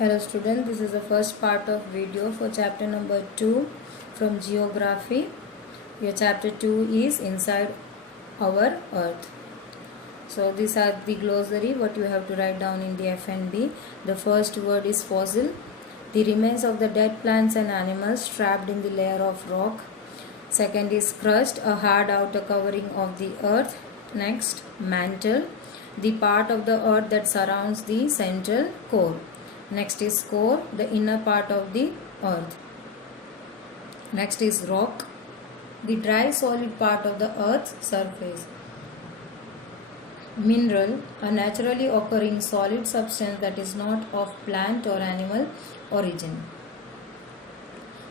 Hello student, this is the first part of video for chapter number 2 from geography. Your chapter 2 is inside our earth. So these are the glossary what you have to write down in the FNB. The first word is fossil. The remains of the dead plants and animals trapped in the layer of rock. Second is crust, a hard outer covering of the earth. Next, mantle, the part of the earth that surrounds the central core. Next is core, the inner part of the earth. Next is rock, the dry solid part of the earth's surface. Mineral, a naturally occurring solid substance that is not of plant or animal origin.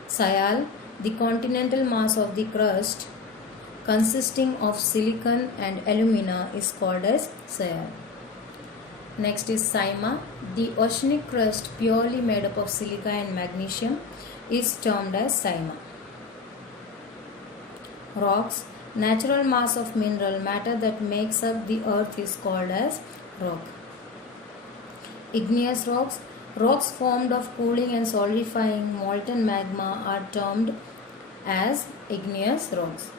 Sial, the continental mass of the crust consisting of silicon and alumina is called as sial. Next is Sima, the oceanic crust purely made up of silica and magnesium is termed as Sima. Rocks, natural mass of mineral matter that makes up the earth is called as rock. Igneous rocks, rocks formed of cooling and solidifying molten magma are termed as igneous rocks.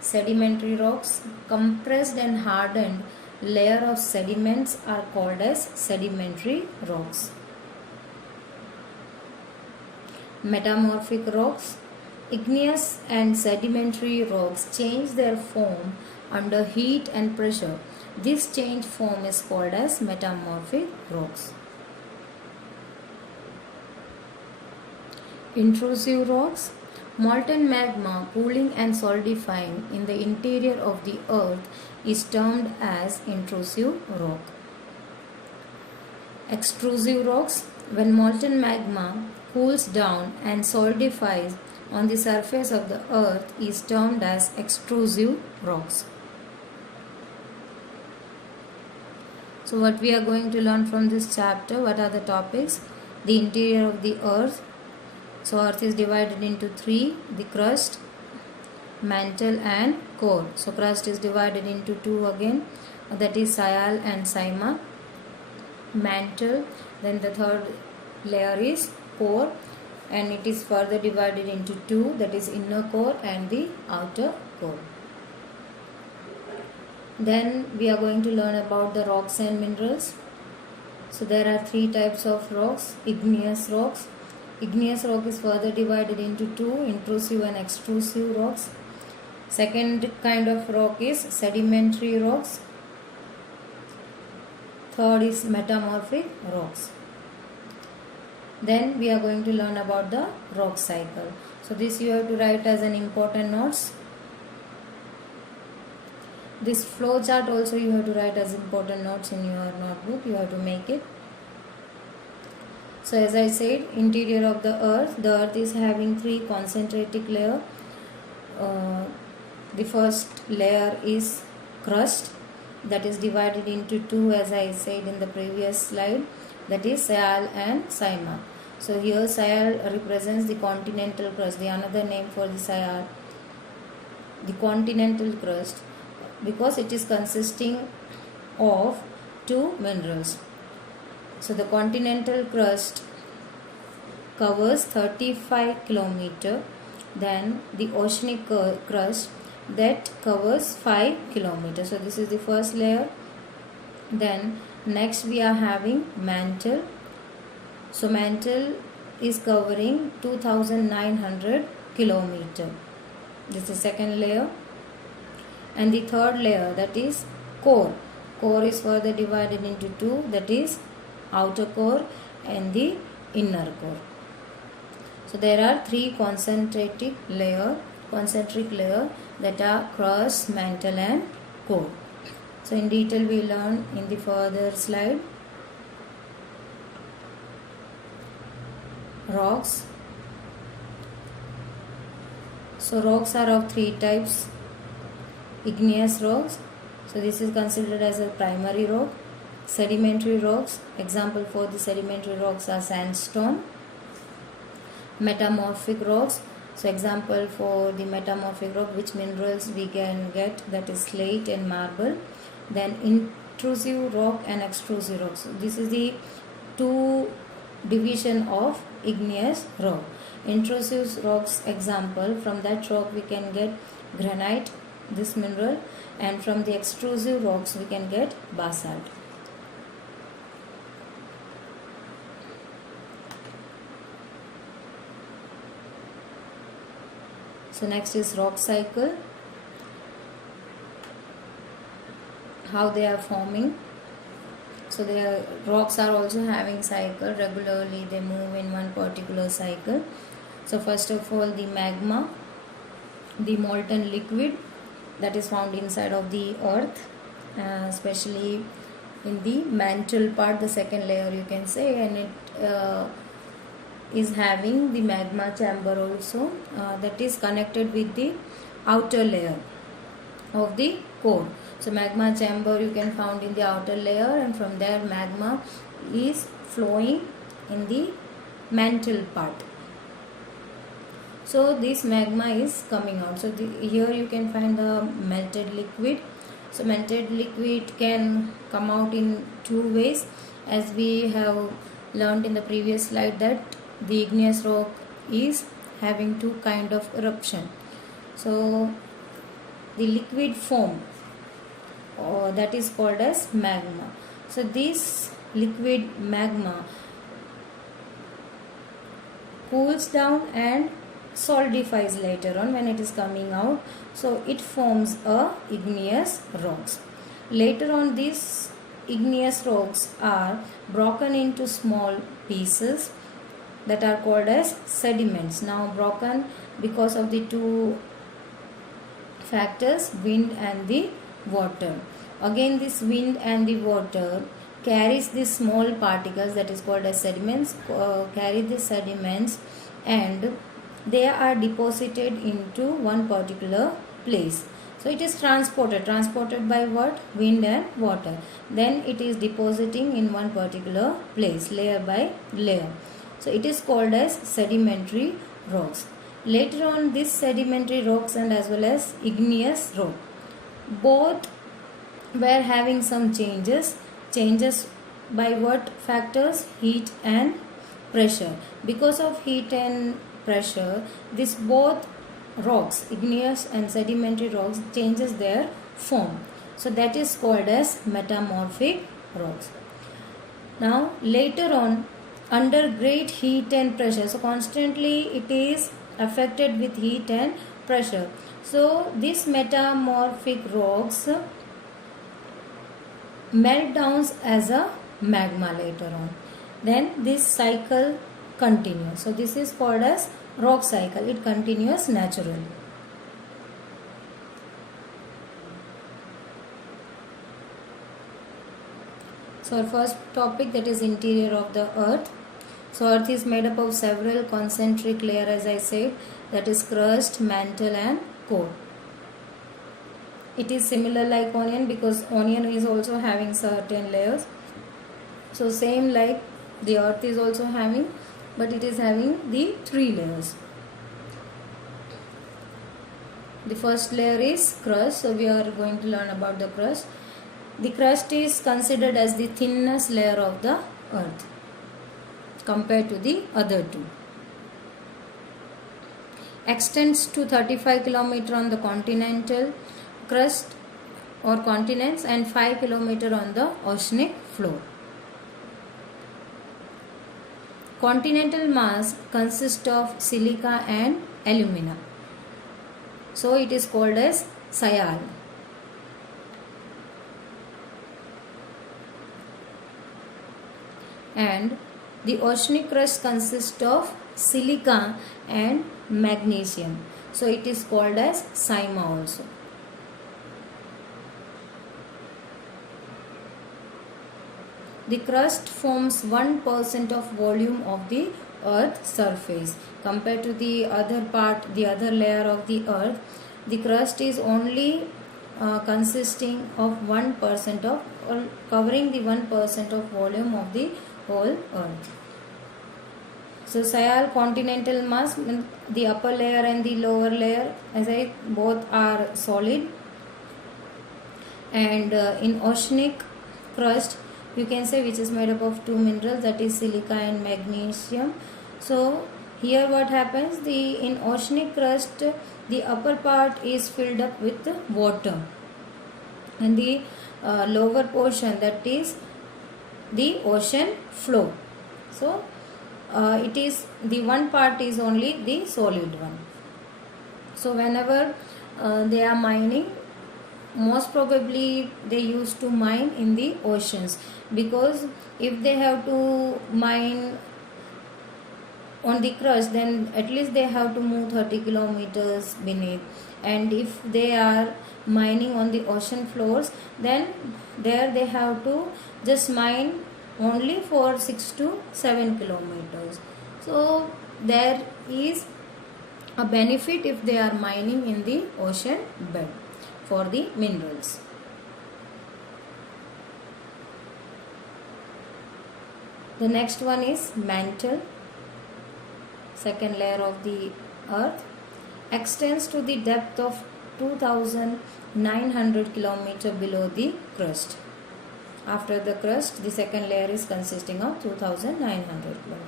Sedimentary rocks, compressed and hardened layer of sediments are called as sedimentary rocks. Metamorphic rocks, igneous and sedimentary rocks change their form under heat and pressure. This changed form is called as metamorphic rocks. Intrusive rocks, molten magma cooling and solidifying in the interior of the earth is termed as intrusive rock. Extrusive rocks, when molten magma cools down and solidifies on the surface of the earth is termed as extrusive rocks. So what we are going to learn from this chapter, what are the topics? The interior of the earth. So earth is divided into three, the crust, mantle and core. So crust is divided into two again, that is Sial and Sima. Mantle, then the third layer is core and it is further divided into two, that is inner core and the outer core. Then we are going to learn about the rocks and minerals. So there are three types of rocks. Igneous rocks. Igneous rock is further divided into two, intrusive and extrusive rocks. Second kind of rock is sedimentary rocks. Third is metamorphic rocks. Then we are going to learn about the rock cycle. So this you have to write as an important notes. This flow chart also you have to write as important notes in your notebook. You have to make it. So as I said, interior of the earth is having three concentric layers. The first layer is crust, that is divided into two as I said in the previous slide, that is Sial and Sima. So here Sial represents the continental crust, the another name for the Sial, the continental crust, because it is consisting of two minerals. So the continental crust covers 35 km, then the oceanic crust that covers 5 km. So this is the first layer. Then next we are having mantle. So mantle is covering 2900 km. This is second layer. And the third layer, that is core. Core is further divided into two, that is outer core and the inner core. So there are three concentric layer that are crust, mantle and core. So in detail we learn in the further slide. Rocks. So rocks are of three types. Igneous rocks, so this is considered as a primary rock. Sedimentary rocks, example for the sedimentary rocks are sandstone. Metamorphic rocks, so example for the metamorphic rock, which minerals we can get, that is slate and marble. Then intrusive rock and extrusive rocks. This is the two division of igneous rock. Intrusive rocks example, from that rock we can get granite, this mineral, and from the extrusive rocks we can get basalt. So next is rock cycle, how they are forming. So the rocks are also having cycle, regularly they move in one particular cycle. So first of all, the magma, the molten liquid that is found inside of the earth, especially in the mantle part, the second layer you can say, and it is having the magma chamber also, that is connected with the outer layer of the core. So magma chamber you can found in the outer layer, and from there magma is flowing in the mantle part. So this magma is coming out. So here you can find the melted liquid. So melted liquid can come out in two ways, as we have learned in the previous slide that the igneous rock is having two kind of eruption. So the liquid form, that is called as magma. So this liquid magma cools down and solidifies later on when it is coming out. So it forms a igneous rocks. Later on, these igneous rocks are broken into small pieces that are called as sediments. Now broken because of the two factors, wind and the water. Again, this wind and the water carries these small particles, that is called as sediments, carry the sediments, and they are deposited into one particular place. So it is transported by what? Wind and water. Then it is depositing in one particular place, layer by layer. So it is called as sedimentary rocks. Later on, this sedimentary rocks and as well as igneous rock, both were having some changes by what factors? Heat and pressure. Because of heat and pressure, this both rocks, igneous and sedimentary rocks, changes their form. So that is called as metamorphic rocks. Now later on, under great heat and pressure, so constantly it is affected with heat and pressure. So these metamorphic rocks melt down as a magma later on. Then this cycle continues. So this is called as rock cycle. It continues naturally. So our first topic, that is interior of the earth. So earth is made up of several concentric layers, as I said, that is crust, mantle and core. It is similar like onion, because onion is also having certain layers. So same like the earth is also having, but it is having the 3 layers. The first layer is crust. So we are going to learn about the crust. The crust is considered as the thinnest layer of the earth compared to the other two. Extends to 35 km on the continental crust or continents and 5 km on the oceanic floor. Continental mass consists of silica and alumina. So it is called as Sial. And the oceanic crust consists of silica and magnesium. So it is called as Sima also. The crust forms 1% of volume of the earth's surface. Compared to the other part, the other layer of the earth, the crust is only consisting of 1% of, or covering the 1% of volume of the whole earth. So Sial continental mass, the upper layer and the lower layer, as I both are solid. And in oceanic crust, you can say, which is made up of two minerals, that is silica and magnesium. So here what happens, in oceanic crust the upper part is filled up with water, and the lower portion, that is the ocean floor. So it is the one part is only the solid one. So whenever they are mining, most probably they used to mine in the oceans, because if they have to mine on the crust, then at least they have to move 30 kilometers beneath, and if they are mining on the ocean floors, then there they have to just mine only for 6 to 7 kilometers. So there is a benefit if they are mining in the ocean bed for the minerals. The next one is mantle. Second layer of the earth extends to the depth of 2900 km below the crust. After the crust, the second layer is consisting of 2900 km.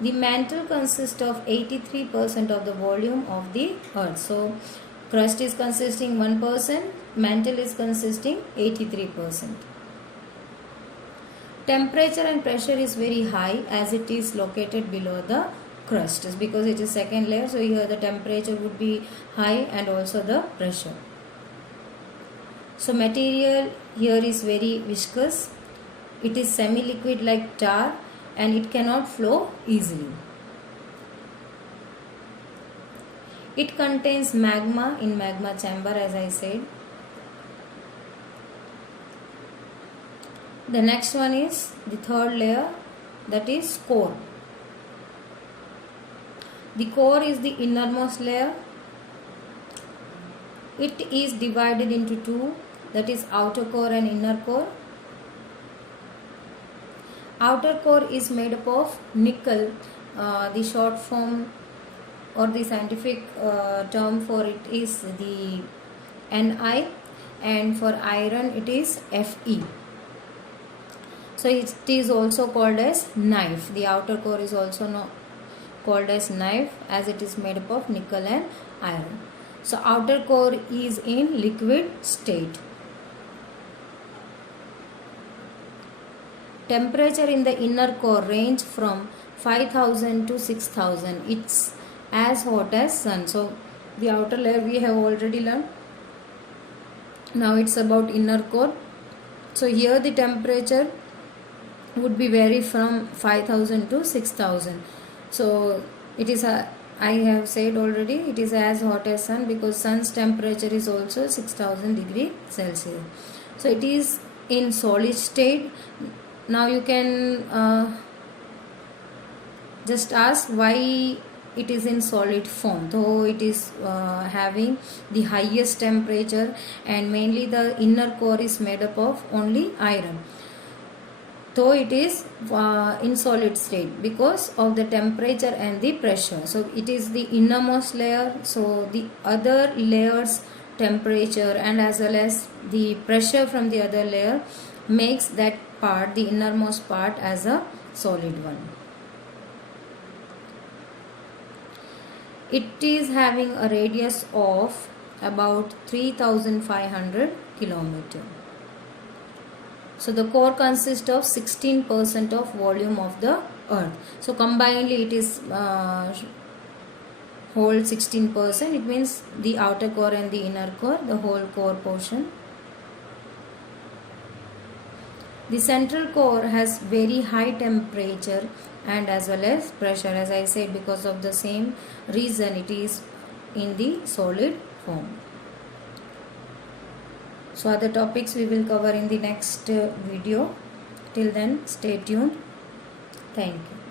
The mantle consists of 83% of the volume of the earth. So crust is consisting 1%, mantle is consisting 83%. Temperature and pressure is very high as it is located below the crust, because it is second layer. So here the temperature would be high and also the pressure. So material here is very viscous. It is semi-liquid like tar, and it cannot flow easily. It contains magma in magma chamber, as I said. The next one is the third layer, that is core. The core is the innermost layer. It is divided into two, that is outer core and inner core. Outer core is made up of nickel. The short form or the scientific term for it is the Ni, and for iron it is Fe. So it is also called as knife. The outer core is also called as knife, as it is made up of nickel and iron. So outer core is in liquid state. Temperature in the inner core range from 5000 to 6000. It's as hot as sun. So the outer layer we have already learned. Now it's about inner core. So here the temperature would be vary from 5000 to 6000. So it is I have said already, it is as hot as sun, because sun's temperature is also 6000 degrees Celsius. So it is in solid state. Now you can just ask why it is in solid form, though it is having the highest temperature, and mainly the inner core is made up of only iron, though it is in solid state because of the temperature and the pressure. So it is the innermost layer, so the other layers temperature and as well as the pressure from the other layer makes that part, the innermost part, as a solid one. It is having a radius of about 3500 kilometers. So the core consists of 16% of volume of the earth. So combinedly it is hold 16%. It means the outer core and the inner core, the whole core portion. The central core has very high temperature and as well as pressure, as I said, because of the same reason it is in the solid form. So other topics we will cover in the next video. Till then, stay tuned. Thank you.